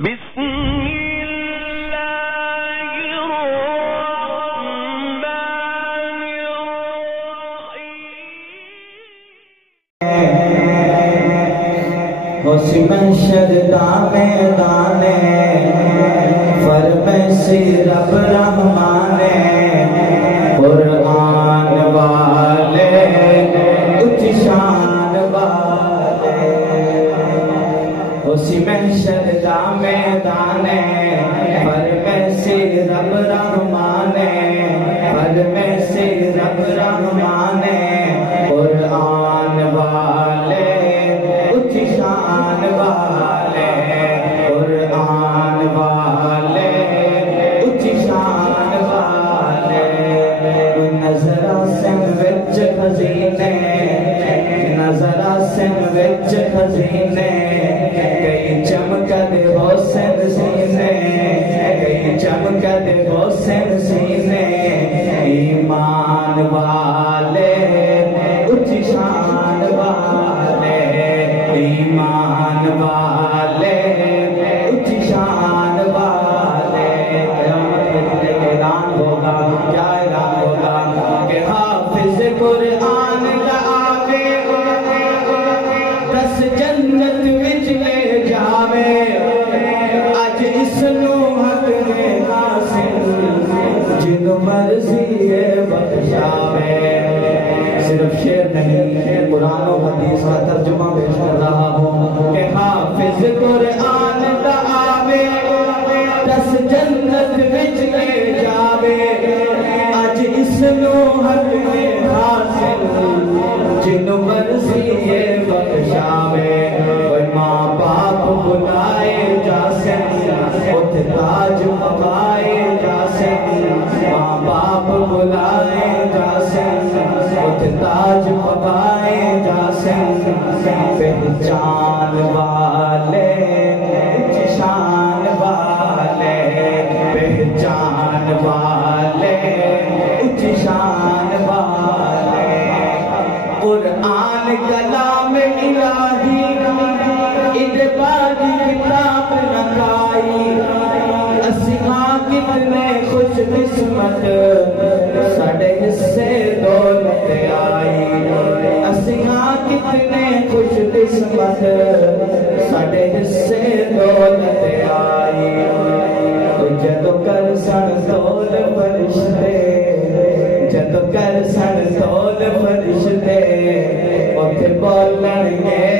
بسم اللہ الرحمن الرحیم حسن محشر دانے دانے فرمیسی رب رحمان قرآن والے اچ شان والے حسن محشر دانے دانے فرمیسی رب رحمان فرمیسی رب رحمان قرآن والے اچ شان والے قرآن والے اچ شان والے نظر سن وچ خزینے نظر سن وچ خزینے کئی چمکد حسن سینے کئی چمکد حسن سینے ایمان والے اچ شان والے ایمان والے اچ شان والے قیامت کے اعلان ہوگا کیا اعلان ہوگا کہ حافظ قرآن کا آوے دس جنت وچ لے جاوے اج اس نو حق ہے حاصل جنو مرضی ہے بخشاوے صرف شعر نہیں قرآن و حدیث کا ترجمہ پیش کر رہا ہوں کہ حافظ قرآن دا آوے دس جنت وچ لے جاوے اج اس نو حق ہے حاصل جنو مرضی ہے بخشاوے کوئی ماں باپ بلائے جاسن اتھ تاج پکائے جاسن ماں باپ بلائے جاسن اتھ تاج پکائے جاسن پہچان والے شان والے پہچان والے اچ شان والے قرآن کلام الہی ادباری کتاب نکائی اسیاں کتنے خوش قسمت ساڑے حصے دولت آئی اسیاں کتنے خوش قسمت ساڑے حصے دولت آئی جدو کر سن دول فرشتے جدو کر سن دول فرشتے اتھے بولن گے